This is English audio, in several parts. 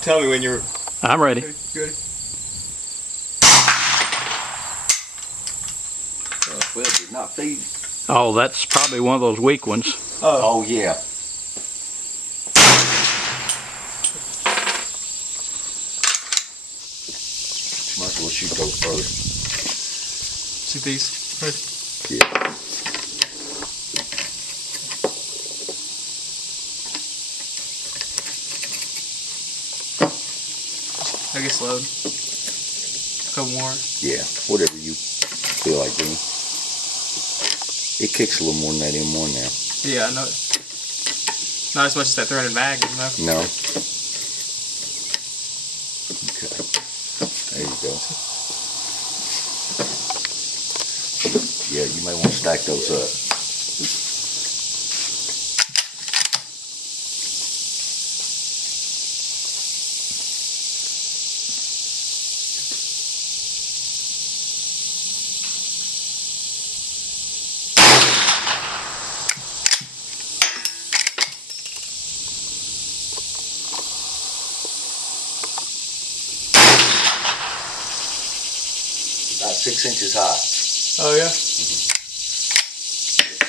Tell me when you're... I'm ready. Okay, ready? Well, did not feed. Oh, that's probably one of those weak ones. Oh yeah. Might as well shoot those first. See these? Ready? Yeah. I guess load. A couple more. Yeah, whatever you feel like doing. It kicks a little more than that M1 now. Yeah, I know. Not as much as that 300 Magnum, though. No. Okay. There you go. Yeah, you may want to stack those up. About 6 inches high. Oh, yeah?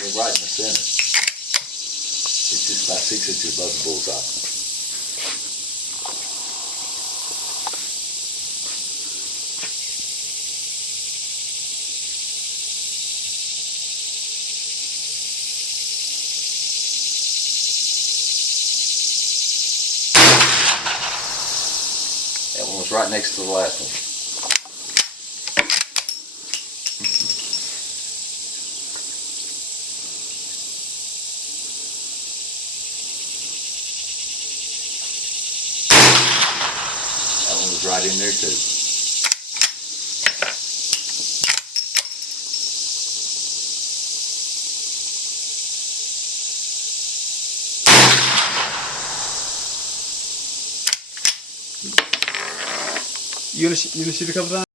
They're right in the center. It's just about 6 inches above the bullseye. That one was right next to the last one. That one was right in there too. You gonna shoot a couple times?